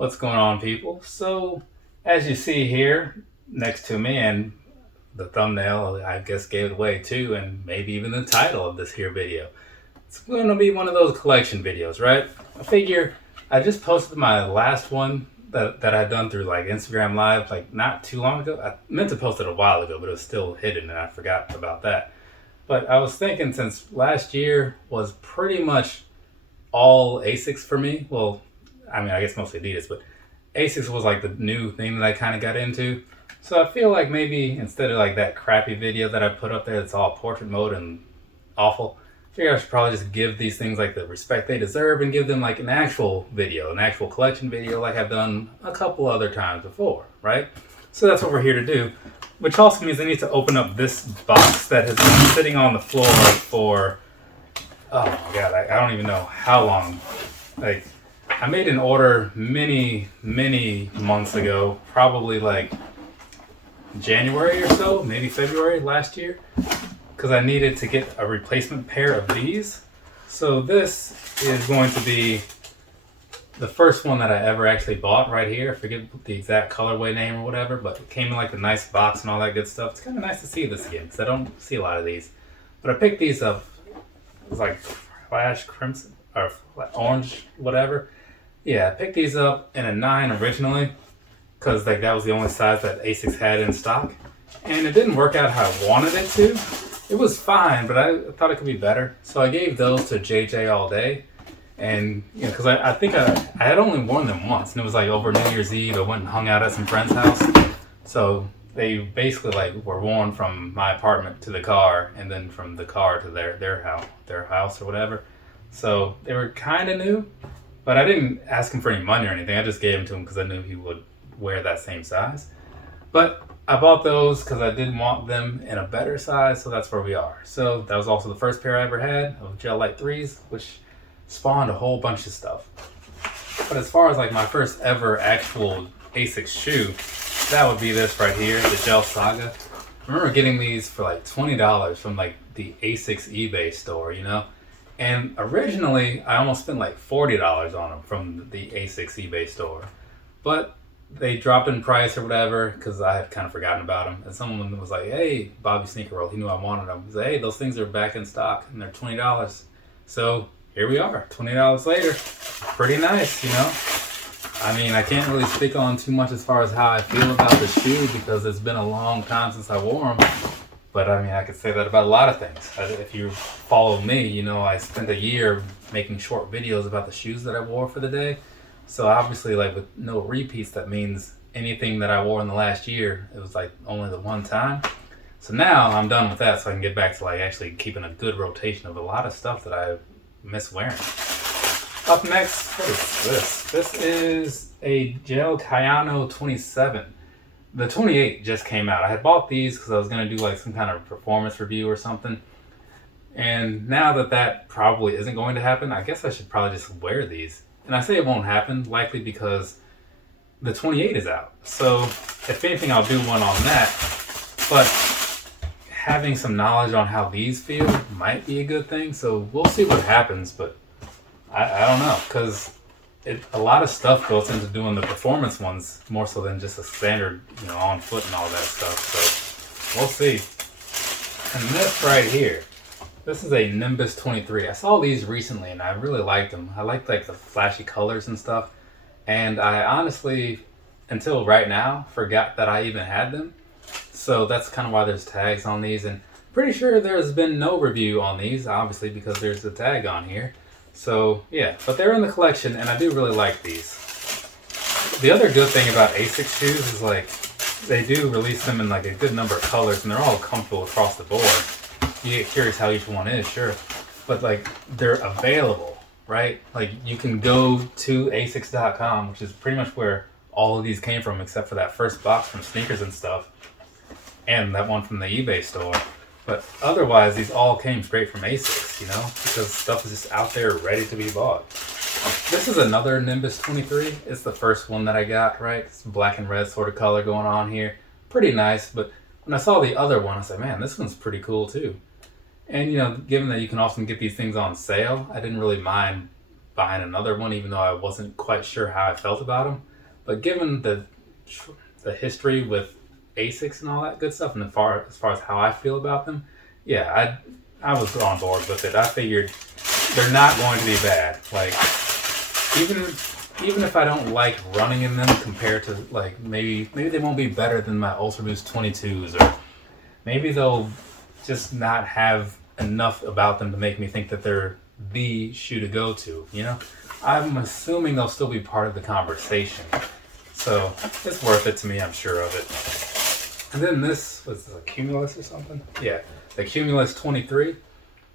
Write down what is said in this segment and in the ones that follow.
What's going on, people? So, as you see here next to me, and the thumbnail, I guess, gave it away too, and maybe even the title of this here video. It's going to be one of those collection videos, right? I figure I just posted my last one that I done through like Instagram Live, like not too long ago. I meant to post it a while ago, but it was still hidden, and I forgot about that. But I was thinking, since last year was pretty much all Asics for me. Well, I mean, I guess mostly Adidas, but Asics was like the new thing that I kind of got into. So I feel like maybe instead of like that crappy video that I put up there that's all portrait mode and awful, I figure I should probably just give these things like the respect they deserve and give them like an actual video, an actual collection video like I've done a couple other times before, right? So that's what we're here to do, which also means I need to open up this box that has been sitting on the floor for, oh my god, I don't even know how long. Like, I made an order many months ago, probably like January or so, maybe February last year, because I needed to get a replacement pair of these. So this is going to be the first one that I ever actually bought right here. I forget the exact colorway name or whatever, but it came in like a nice box and all that good stuff. It's kind of nice to see this again, because I don't see a lot of these. But I picked these up. It was like flash crimson or orange, whatever. Yeah, I picked these up in a 9 originally, because like that was the only size that Asics had in stock, and it didn't work out how I wanted it to. It was fine, but I thought it could be better, so I gave those to JJ all day. And you know, because I think I had only worn them once, and it was like over New Year's Eve. I went and hung out at some friend's house, so they basically like were worn from my apartment to the car, and then from the car to their house or whatever. So they were kind of new. But I didn't ask him for any money or anything. I just gave them to him because I knew he would wear that same size. But I bought those because I did want them in a better size, so that's where we are. So that was also the first pair I ever had of gel-lyte 3s, which spawned a whole bunch of stuff. But as far as like my first ever actual Asics shoe, that would be this right here, the Gel Saga. I remember getting these for like $20 from like the Asics eBay store, you know? And originally, I almost spent like $40 on them from the Asics eBay store. But they dropped in price or whatever, because I had kind of forgotten about them. And someone was like, hey, Bobby Sneaker Roll, he knew I wanted them. He said, hey, those things are back in stock, and they're $20. So here we are, $20 later. Pretty nice, you know? I mean, I can't really speak on too much as far as how I feel about the shoe, because it's been a long time since I wore them. But I mean, I could say that about a lot of things. If you follow me, you know I spent a year making short videos about the shoes that I wore for the day. So obviously, like with no repeats, that means anything that I wore in the last year, it was like only the one time. So now I'm done with that, so I can get back to like actually keeping a good rotation of a lot of stuff that I miss wearing. Up next, what is this? This is a Gel Cayano 27. The 28 just came out. I had bought these because I was going to do like some kind of performance review or something. And now that that probably isn't going to happen, I guess I should probably just wear these. And I say it won't happen, likely because the 28 is out. So if anything, I'll do one on that. But having some knowledge on how these feel might be a good thing. So we'll see what happens, but I don't know, because a lot of stuff goes into doing the performance ones more so than just a standard, you know, on foot and all that stuff. So we'll see. And this right here, this is a Nimbus 23. I saw these recently and I really liked them. I liked like the flashy colors and stuff. And I honestly, until right now, forgot that I even had them. So that's kind of why there's tags on these. And pretty sure there's been no review on these, obviously, because there's the tag on here. So yeah, but they're in the collection and I do really like these. The other good thing about Asics shoes is like they do release them in like a good number of colors and they're all comfortable across the board. You get curious how each one is, sure, but like they're available, right? Like you can go to asics.com, which is pretty much where all of these came from except for that first box from Sneakers and Stuff and that one from the eBay store. But otherwise, these all came straight from Asics, you know, because stuff is just out there ready to be bought. This is another Nimbus 23. It's the first one that I got, right? It's black and red sort of color going on here. Pretty nice, but when I saw the other one, I said, man, this one's pretty cool too. And, you know, given that you can often get these things on sale, I didn't really mind buying another one, even though I wasn't quite sure how I felt about them. But given the history with Asics and all that good stuff, and as far as how I feel about them, yeah, I was on board with it. I figured they're not going to be bad. Like even if I don't like running in them compared to like maybe they won't be better than my Ultra Boost 22s, or maybe they'll just not have enough about them to make me think that they're the shoe to go to. You know, I'm assuming they'll still be part of the conversation. So it's worth it to me, I'm sure of it. And then this was a Cumulus or something? Yeah, the Cumulus 23.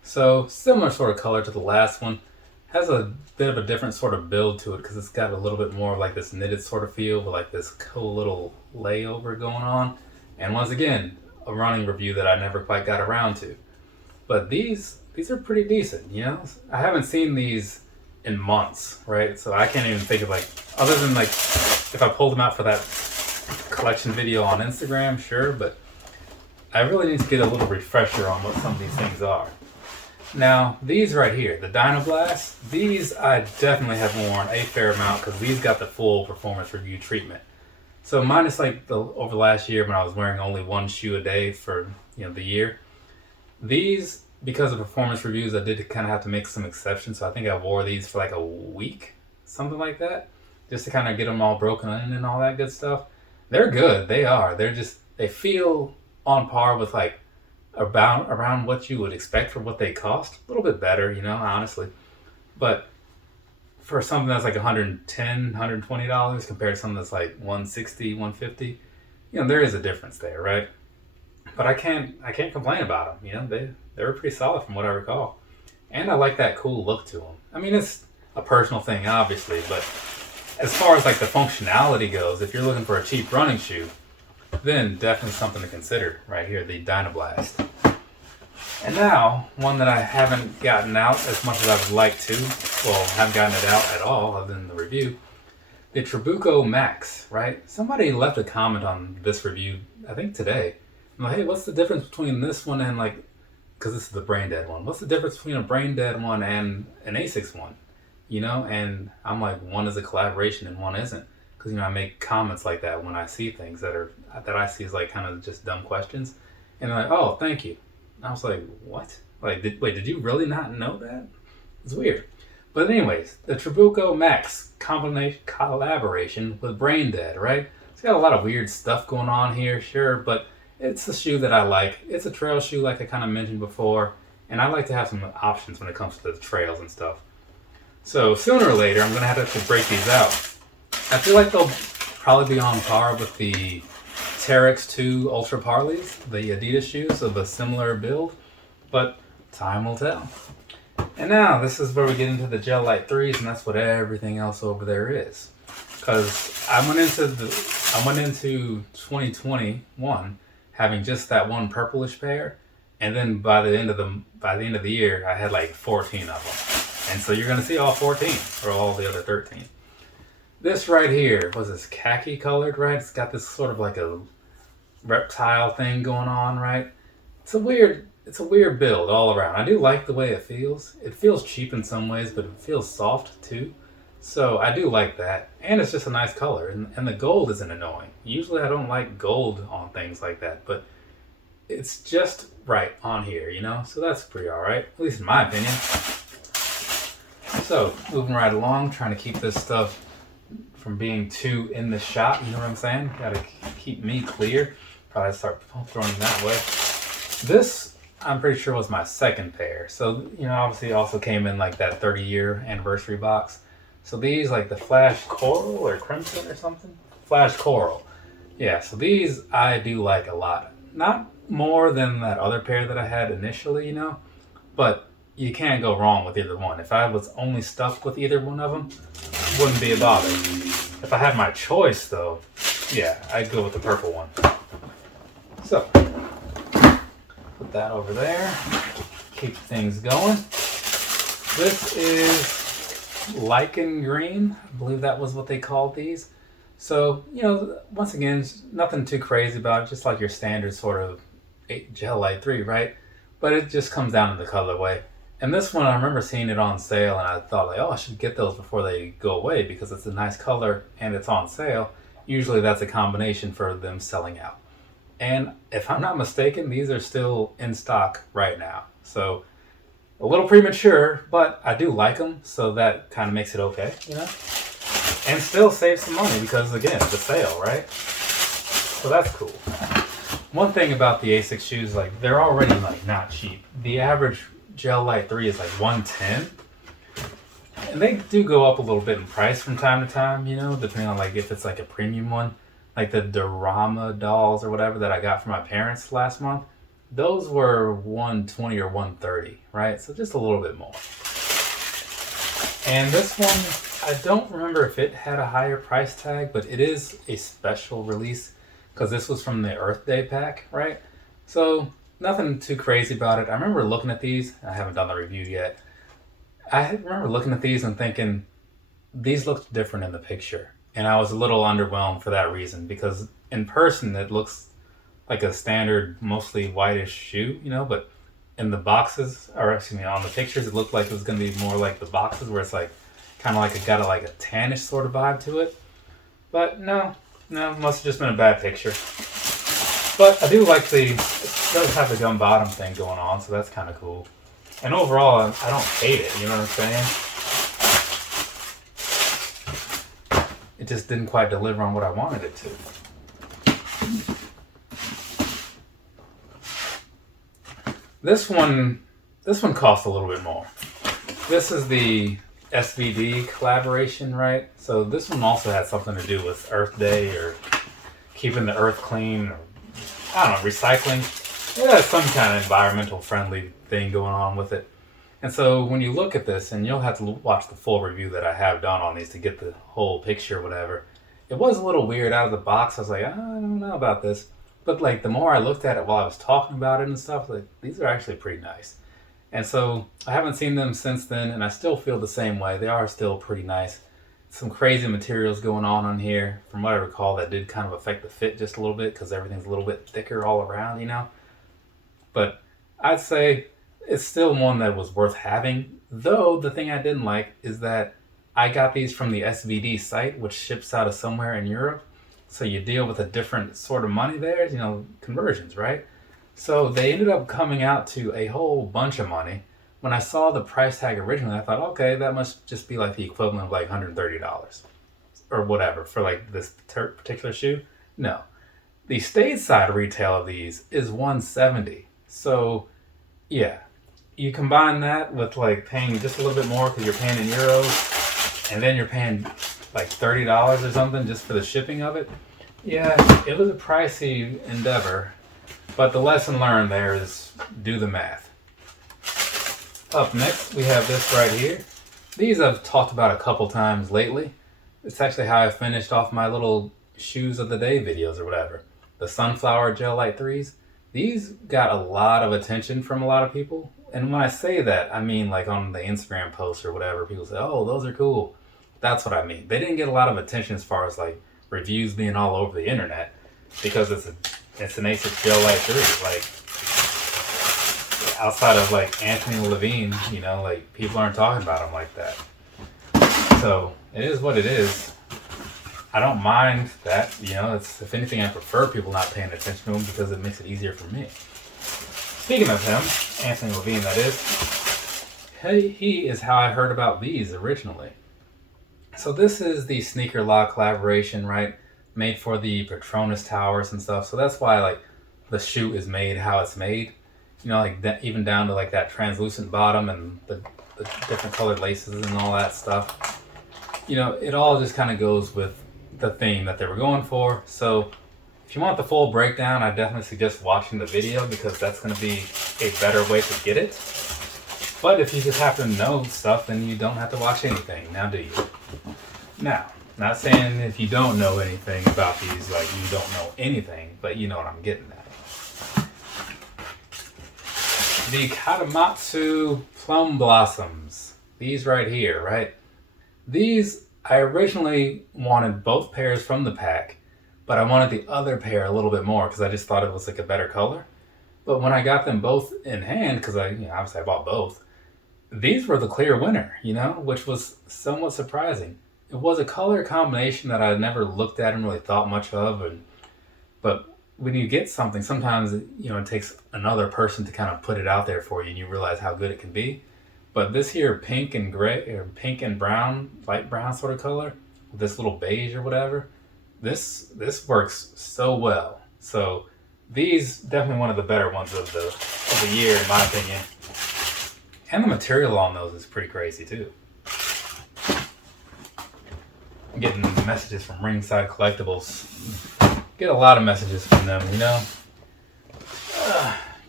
So similar sort of color to the last one. Has a bit of a different sort of build to it because it's got a little bit more of like this knitted sort of feel with like this cool little layover going on. And once again, a running review that I never quite got around to. But these are pretty decent, you know? I haven't seen these in months, right? So I can't even think of like, other than like, if I pulled them out for that collection video on Instagram, sure, but I really need to get a little refresher on what some of these things are. Now, these right here, the Dynablast, these I definitely have worn a fair amount because these got the full performance review treatment. So minus like over the last year when I was wearing only one shoe a day for the year, these, because of performance reviews, I did kind of have to make some exceptions. So I think I wore these for like a week, something like that, just to kind of get them all broken in and all that good stuff. They're good. They are. They feel on par with like around what you would expect for what they cost. A little bit better, honestly. But for something that's like $110, $120 compared to something that's like $160, $150, there is a difference there, right? But I can't complain about them. They were pretty solid from what I recall. And I like that cool look to them. I mean, it's a personal thing, obviously, but as far as like the functionality goes, if you're looking for a cheap running shoe, then definitely something to consider right here, the Dynablast. And now, one that I haven't gotten out as much as I would like to, well, haven't gotten it out at all other than the review, the Trabuco Max, right? Somebody left a comment on this review, I think today. I'm like, hey, what's the difference between this one and like, because this is the brain dead one, what's the difference between a brain dead one and an Asics one? And I'm like, one is a collaboration and one isn't. Because, I make comments like that when I see things that I see as like kind of just dumb questions. And they're like, oh, thank you. And I was like, what? Like, did you really not know that? It's weird. But anyways, the Trabuco Max collaboration with Brain Dead, right? It's got a lot of weird stuff going on here, sure, but it's a shoe that I like. It's a trail shoe like I kind of mentioned before. And I like to have some options when it comes to the trails and stuff. So sooner or later, I'm going to have to break these out. I feel like they'll probably be on par with the Terex 2 Ultra Parleys, the Adidas shoes of a similar build, but time will tell. And now this is where we get into the gel-lyte 3s, and that's what everything else over there is. Because I went into 2021 having just that one purplish pair, and then by the end of the year, I had like 14 of them. And so you're going to see all 14 or all the other 13. This right here, was this khaki colored, right? It's got this sort of like a reptile thing going on, right? It's a weird build all around. I do like the way it feels. It feels cheap in some ways, but it feels soft too. So I do like that. And it's just a nice color. And the gold isn't annoying. Usually I don't like gold on things like that, but it's just right on here, So that's pretty alright, at least in my opinion. So, moving right along, trying to keep this stuff from being too in the shot, you know what I'm saying? Gotta keep me clear. Probably start throwing them that way. This, I'm pretty sure, was my second pair. So, obviously it also came in like that 30-year anniversary box. So these, like the Flash Coral or Crimson or something? Flash Coral. Yeah, so these I do like a lot. Not more than that other pair that I had initially, but you can't go wrong with either one. If I was only stuck with either one of them, wouldn't be a bother. If I had my choice, though, yeah, I'd go with the purple one. So, put that over there. Keep things going. This is Lichen Green. I believe that was what they called these. So, once again, nothing too crazy about it. Just like your standard sort of gel-lyte 3, right? But it just comes down to the colorway. And this one, I remember seeing it on sale, and I thought like, oh, I should get those before they go away because it's a nice color and it's on sale. Usually that's a combination for them selling out. And if I'm not mistaken, these are still in stock right now. So a little premature, but I do like them, so that kind of makes it okay, you know? And still save some money because, again, the sale, right? So that's cool. One thing about the Asics shoes, like, they're already, like, not cheap. The average gel-lyte 3 is, like, 110. And they do go up a little bit in price from time to time, you know, depending on, like, if it's, like, a premium one. Like the Dorama dolls or whatever that I got from my parents last month. Those were 120 or 130, right? So just a little bit more. And this one, I don't remember if it had a higher price tag, but it is a special release because this was from the Earth Day pack, right? So nothing too crazy about it. I remember looking at these. I haven't done the review yet. I remember looking at these and thinking, these looked different in the picture. And I was a little underwhelmed for that reason because in person it looks like a standard, mostly whitish shoe, you know, but in the boxes, or excuse me, on the pictures, it looked like it was going to be more like the boxes where it's like kind of like it got a tannish sort of vibe to it. But no, it must have just been a bad picture. But I do like it does have the gum bottom thing going on, so that's kind of cool. And overall, I don't hate it, you know what I'm saying? It just didn't quite deliver on what I wanted it to. This one cost a little bit more. This is the SVD collaboration, right? So this one also had something to do with Earth Day or keeping the earth clean, or I don't know, recycling. It has some kind of environmental friendly thing going on with it. And so when you look at this, and you'll have to watch the full review that I have done on these to get the whole picture or whatever, it was a little weird out of the box. I was like, I don't know about this. But like the more I looked at it while I was talking about it and stuff, like these are actually pretty nice. And so I haven't seen them since then, and I still feel the same way. They are still pretty nice. Some crazy materials going on here. From what I recall, that did kind of affect the fit just a little bit because everything's a little bit thicker all around, you know. But I'd say it's still one that was worth having. Though the thing I didn't like is that I got these from the SVD site, which ships out of somewhere in Europe. So you deal with a different sort of money there, you know, conversions, right? So they ended up coming out to a whole bunch of money. When I saw the price tag originally, I thought, okay, that must just be like the equivalent of like $130 or whatever for like this particular shoe. No, the stateside retail of these is $170. So yeah, you combine that with like paying just a little bit more because you're paying in euros, and then you're paying like $30 or something just for the shipping of it. Yeah, it was a pricey endeavor, but the lesson learned there is do the math. Up next, we have this right here. These I've talked about a couple times lately. It's actually how I finished off my little shoes of the day videos or whatever. The Sunflower Gel-lyte 3s. These got a lot of attention from a lot of people. And when I say that, I mean like on the Instagram posts or whatever, people say, oh, those are cool. That's what I mean. They didn't get a lot of attention as far as like reviews being all over the internet because it's an Asics Gel-lyte 3. Like, outside of like Anthony Levine, you know, like people aren't talking about him like that. So it is what it is. I don't mind that, you know, it's, if anything, I prefer people not paying attention to him because it makes it easier for me. Speaking of him, Anthony Levine, that is, he is how I heard about these originally. So this is the Sneaker Law collaboration, right? Made for the Petronas Towers and stuff. So that's why like the shoe is made how it's made. You know, like that, even down to like that translucent bottom and the different colored laces and all that stuff. You know, it all just kind of goes with the theme that they were going for. So if you want the full breakdown, I definitely suggest watching the video because that's going to be a better way to get it. But if you just happen to know stuff, then you don't have to watch anything. Now do you? Now, not saying if you don't know anything about these, like you don't know anything, but you know what I'm getting at. The Katamatsu Plum Blossoms. These right here, right? These, I originally wanted both pairs from the pack, but I wanted the other pair a little bit more because I just thought it was like a better color. But when I got them both in hand, because obviously I bought both, these were the clear winner, you know, which was somewhat surprising. It was a color combination that I had never looked at and really thought much of, but when you get something, sometimes you know it takes another person to kind of put it out there for you, and you realize how good it can be. But this here pink and gray, or pink and brown, light brown sort of color, with this little beige or whatever, this works so well. So these definitely one of the better ones of the year in my opinion. And the material on those is pretty crazy too. I'm getting messages from Ringside Collectibles. Get a lot of messages from them, you know.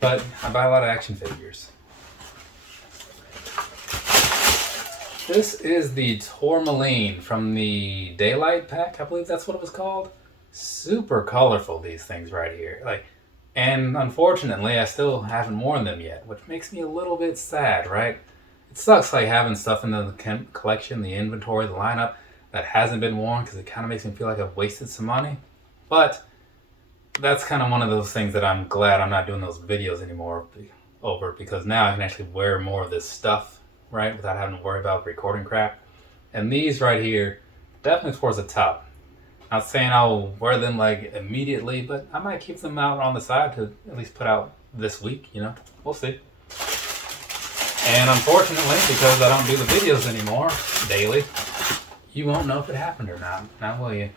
But I buy a lot of action figures. This is the Tourmaline from the Daylight pack. I believe that's what it was called. Super colorful, these things right here. And unfortunately, I still haven't worn them yet, which makes me a little bit sad, right? It sucks having stuff in the collection, the inventory, the lineup that hasn't been worn because it kind of makes me feel like I've wasted some money. But that's kind of one of those things that I'm glad I'm not doing those videos anymore over, because now I can actually wear more of this stuff, right, without having to worry about recording crap. And these right here, definitely towards the top. Not saying I'll wear them immediately, but I might keep them out on the side to at least put out this week, you know. We'll see. And unfortunately, because I don't do the videos anymore daily, you won't know if it happened or not. Now will you?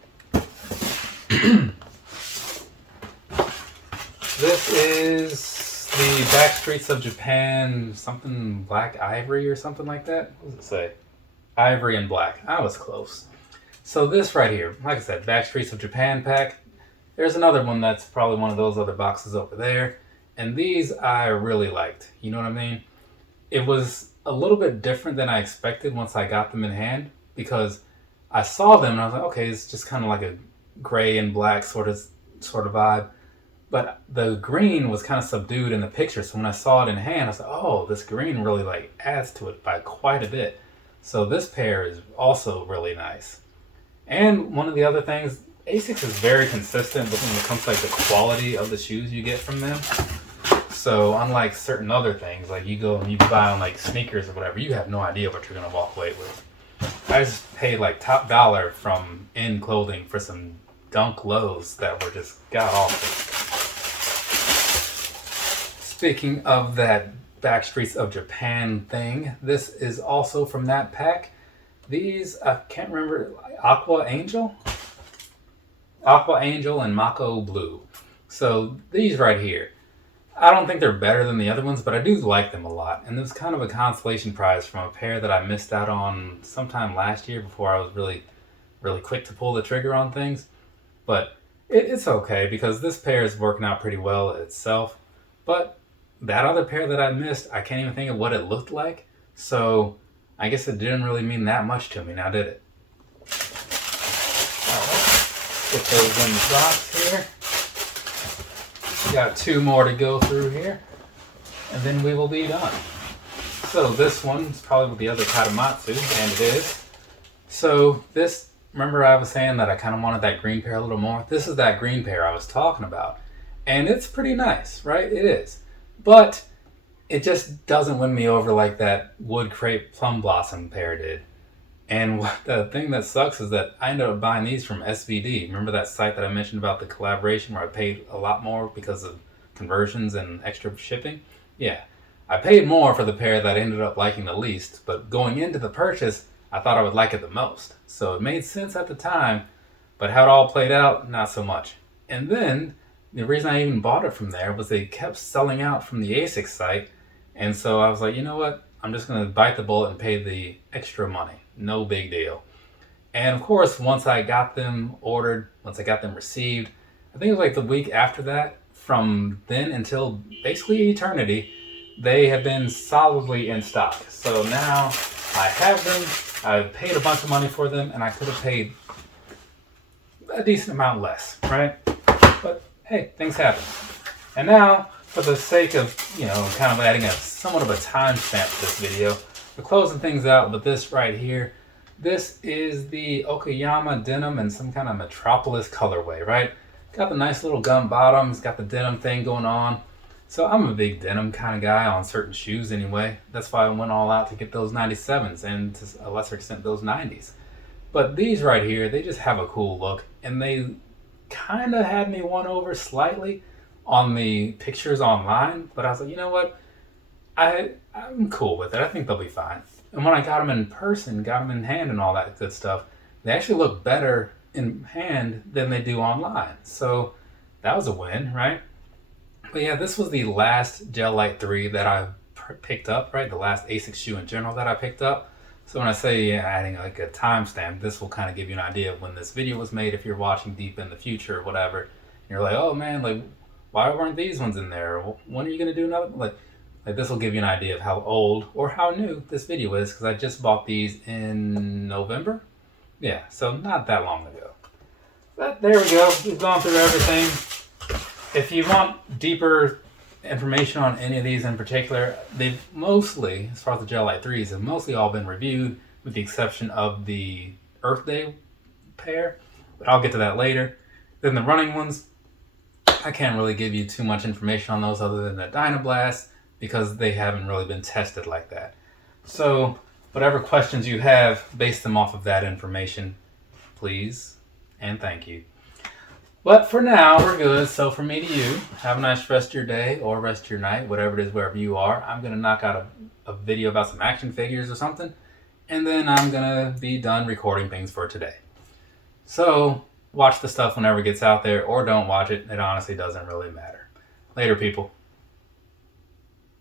This is the Backstreets of Japan, something black ivory or something like that. What does it say? Ivory and black. I was close. So this right here, like I said, Backstreets of Japan pack. There's another one that's probably one of those other boxes over there. And these I really liked. You know what I mean? It was a little bit different than I expected once I got them in hand, because I saw them and I was like, okay, it's just kind of like a gray and black sort of vibe. But the green was kind of subdued in the picture. So when I saw it in hand, I was like, oh, this green really adds to it by quite a bit. So this pair is also really nice. And one of the other things, Asics is very consistent when it comes to the quality of the shoes you get from them. So unlike certain other things, you go and you buy on sneakers or whatever, you have no idea what you're gonna walk away with. I just paid top dollar from In Clothing for some Dunk lows that were just god awful. Speaking of that Backstreets of Japan thing, this is also from that pack. These, I can't remember, Aqua Angel and Mako Blue. So these right here, I don't think they're better than the other ones, but I do like them a lot. And it was kind of a consolation prize from a pair that I missed out on sometime last year before I was really, really quick to pull the trigger on things. But it's okay because this pair is working out pretty well itself. But that other pair that I missed, I can't even think of what it looked like. So I guess it didn't really mean that much to me, now did it? Alright, get those in the box here. We got two more to go through here, and then we will be done. So this one is probably with the other Katamatsu, and it is. So this, remember I was saying that I kind of wanted that green pair a little more? This is that green pair I was talking about. And it's pretty nice, right? It is. But it just doesn't win me over like that Wood Crepe Plum Blossom pair did. And the thing that sucks is that I ended up buying these from SVD. Remember that site that I mentioned about the collaboration where I paid a lot more because of conversions and extra shipping? Yeah, I paid more for the pair that I ended up liking the least, but going into the purchase, I thought I would like it the most. So it made sense at the time, but how it all played out, not so much. And then the reason I even bought it from there was they kept selling out from the Asics site. And so I was like, you know what? I'm just going to bite the bullet and pay the extra money. No big deal. And of course, once I got them ordered, once I got them received, I think it was the week after that, from then until basically eternity, they have been solidly in stock. So now I have them, I paid a bunch of money for them, and I could have paid a decent amount less, right? But hey, things happen. And now, for the sake of, kind of adding somewhat of a timestamp to this video, we're closing things out with this right here. This is the Okayama denim in some kind of Metropolis colorway, right? Got the nice little gum bottoms, got the denim thing going on. So I'm a big denim kind of guy on certain shoes anyway. That's why I went all out to get those 97s and to a lesser extent those 90s. But these right here, they just have a cool look, and they kind of had me won over slightly on the pictures online. But I was like, you know what? I'm cool with it. I think they'll be fine. And when I got them in person, got them in hand and all that good stuff, they actually look better in hand than they do online. So that was a win, right? But yeah, this was the last gel-lyte 3 that I picked up, right? The last Asics shoe in general that I picked up. So when I say adding like a timestamp, this will kind of give you an idea of when this video was made if you're watching deep in the future or whatever. And you're like, oh man, like why weren't these ones in there? When are you going to do another? Like this will give you an idea of how old or how new this video is, because I just bought these in November. Yeah, so not that long ago. But there we go. We've gone through everything. If you want deeper information on any of these in particular, they've mostly, as far as the gel-lyte 3s, have mostly all been reviewed with the exception of the Earth Day pair, but I'll get to that later. Then the running ones, I can't really give you too much information on those other than the Dynablast because they haven't really been tested like that. So whatever questions you have, base them off of that information, please, and thank you. But for now, we're good. So from me to you, have a nice rest of your day or rest of your night, whatever it is, wherever you are. I'm going to knock out a video about some action figures or something, and then I'm going to be done recording things for today. So watch the stuff whenever it gets out there, or don't watch it. It honestly doesn't really matter. Later, people.